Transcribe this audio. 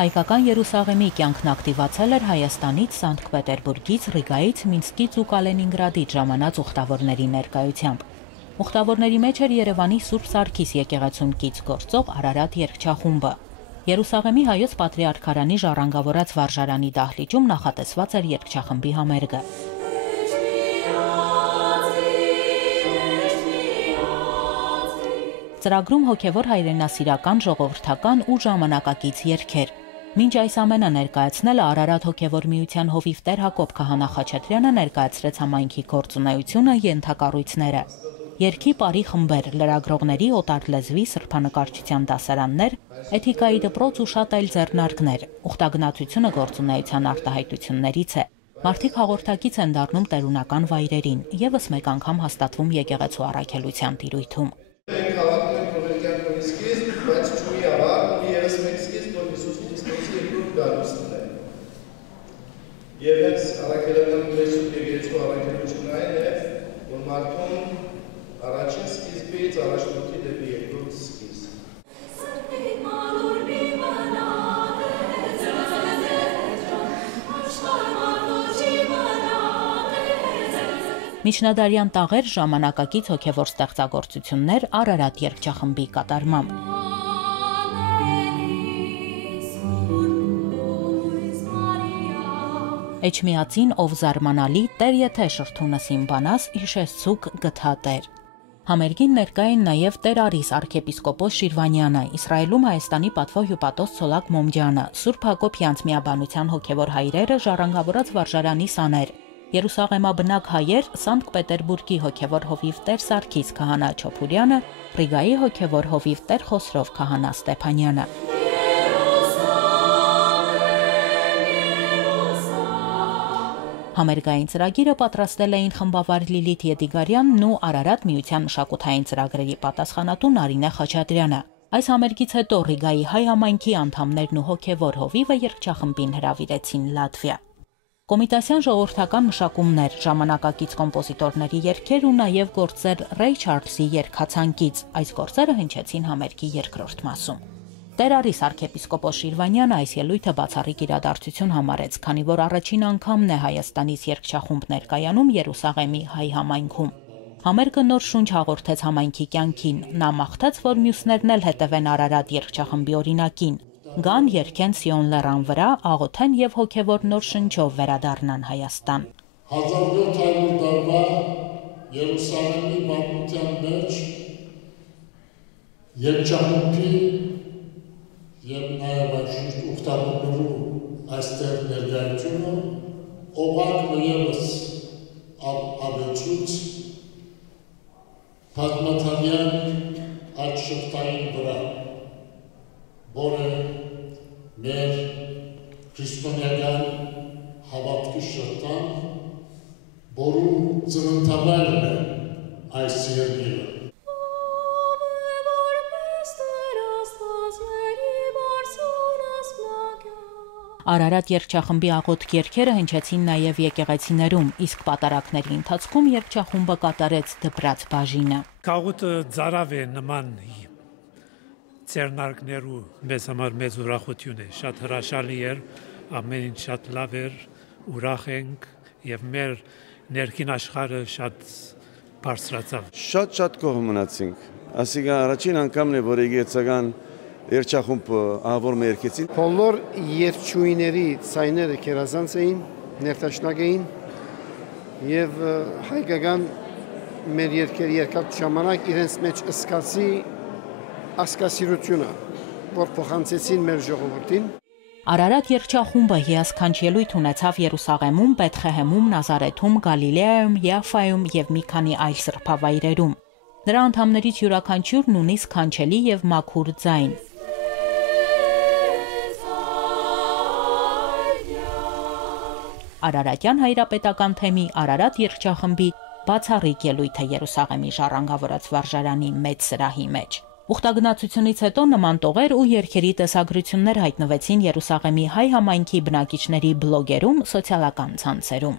Հայկական Երուսաղեմի կյանքն ակտիվացել էր Հայաստանից, Սանկտ Պետերբուրգից, Ռիգայից, Մինսկից ու Կալինինգրադից ժամանած ուխտավորների ներկայությամբ։ Ուխտավորների մեջ էր Երևանի Սուրբ Սարգիս եկեղեցում կից գործող Արարատ երգչախումբը։ Երուսաղեմի հայոց պատրիարքարանի ժառանգավորած վարժարանի դահլիճում նախատեսված էր երգչախմբի համերգը։ Ծրագրում հոգևոր հայրենասիրական, ժողովրդական ու ժամանակակից երգեր։ Մինչ այս ամենը ներկայացնելը Արարատ հոգևոր միության հովիվ Տեր Հակոբ Քահանա Խաչատրյանը ներկայացրեց համայնքի գործունեությունը, ենթակառույցները։ Երգի պարի խմբեր, լրագրողների, օտարլեզվի, սրբանկարչության դասարաններ, էթիկայի դպրոց ու շատ այլ ձեռնարկներ։ Ուխտագնացությունը գործունեության արտահայտություններից է։ Մարդիկ հաղորդակից են դառնում տերունական վայրերին, եւս մեկ անգամ հաստատվում եկեղեցու առաքելության տիրույթում։ Եվ հենց առաքելական ունեցում եկեղեցու առաքելությունն այն է, որ մարդուն առաջին սկիզբից առաջնորդի դեպի երկրորդ սկիզբ։ Միջնադարյան տաղեր, ժամանակակից հոգևոր ստեղծագործություններ Արարատ երգչախմբի կատարմամբ։ Էջմիածին ով զարմանալի, Տեր եթե շրթունս իմ բանաս, իշես ցուկ գթա Տեր։ Համերգին ներկա էին նաև Տեր Արիս arczepiskopos Շիրվանյանը, Իսրայելում Հայաստանի պատվո հյուպատոս Ցոլակ Մոմջյանը, Սուրբ Հակոբ Յանցմիաբանության հոգևոր հայրերը, ժառանգավորած վարժարանի սաներ, Երուսաղեմաբնակ հայեր, Սանկտ Պետերբուրգի հոգևոր հովիվ Տեր Սարգիս Քահանա Չոփուրյանը, Ռիգայի հոգևոր հովիվ Տեր Խոսրով Քահանա Ստեփանյանը։ Համերգային ծրագիրը պատրաստել էին խմբավար Լիլիթ Եդիգարյանն ու Արարատ միության մշակութային ծրագրերի պատասխանատու Նարինե Խաչատրյանը։ Այս համերգից հետո Ռիգայի հայ համայնքի անդամներն ու հոգևոր հովիվը երգչախմբին հրավիրեցին Լատվիա։ Կոմիտասյան ժողովրդական մշակումներ, ժամանակակից կոմպոզիտորների երգեր ու նաև գործեր Ռեյ Չարլզի երգացանկից։ Այս գործերը հնչեցին համերգի երկրորդ մասում։ Տեր Արիս arczepiskopos Շիրվանյանը այս ելույթը բացառիկ իրադարձություն համարեց, քանի որ առաջին անգամն է Հայաստանից երգչախումբ ներկայանում Երուսաղեմի հայ համայնքում։ Համերգը նոր շունչ հաղորդեց համայնքի կյանքին, նա մաղթեց, որ մյուսներն էլ հետևեն Արարատ երգչախմբի օրինակին, գան երգեն Սիոն լեռան վրա, աղոթեն եւ հոգեվոր նոր շնչով վերադառնան Հայաստան։ 1700 տարվա Երուսաղեմի պատմության մեջ երգչախմբի եւ նաեւ այս ուխտավորներու այստեղ ներկայությունը օղակ նույնս ապեցուց պատմականյան այդ շղթային վրա, որը մեր քրիստոնեական հավատքի շղթան, որու ծննդավայրն է այս երկիրը։ Արարատ երգչախմբի աղոթք երգերը հնչեցին նաև եկեղեցիներում, իսկ պատարակների ընթացքում երգչախումբը կատարեց դպրաց բաժինը։ Կաղուտը ծարավ է նման ձեռնարկներու մեզ համար մեծ ուրախություն է, շատ հրաշալի էր, ամեն ինչ շատ լավ էր, ուրախ ենք եւ մեր ներքին աշխարհը շատ բարձրացավ։ Շատ գոհ մնացինք։ Ասիկա առաջին անգամն է, որ եկեղեցական երգչախումբ ահավոր մերկեցին։ Բոլոր երգչուհիների ցայները կերազանց էին, ներդաշնակ էին եւ հայկական մեր երգերի երկար ժամանակ իրենց մեջ ըսկացի ասկասիրությունը, որ փոխանցեցին մեր ժողովրդին։ Արարատ երգչախումբը հիասքանչ ելույթ ունեցավ Երուսաղեմում, Բեթխեհեմում, Նազարեթում, Գալիլեայում, Յաֆայում եւ մի քանի այլ սրբավայրերում։ Նրա անդամներից յուրաքանչյուրն ունի սքանչելի եւ մաքուր ձայն։ Արարատյան հայրապետական թեմի Արարատ երգչախմբի բացառիկ ելույթը Երուսաղեմի ժառանգավորած վարժարանի մեծ սրահի մեջ։ Ուխտագնացությունից հետո նման տողեր ու երգերի տեսագրություններ հայտնվեցին Երուսաղեմի հայ համայնքի բնակիչների բլոգերում, սոցիալական ցանցերում։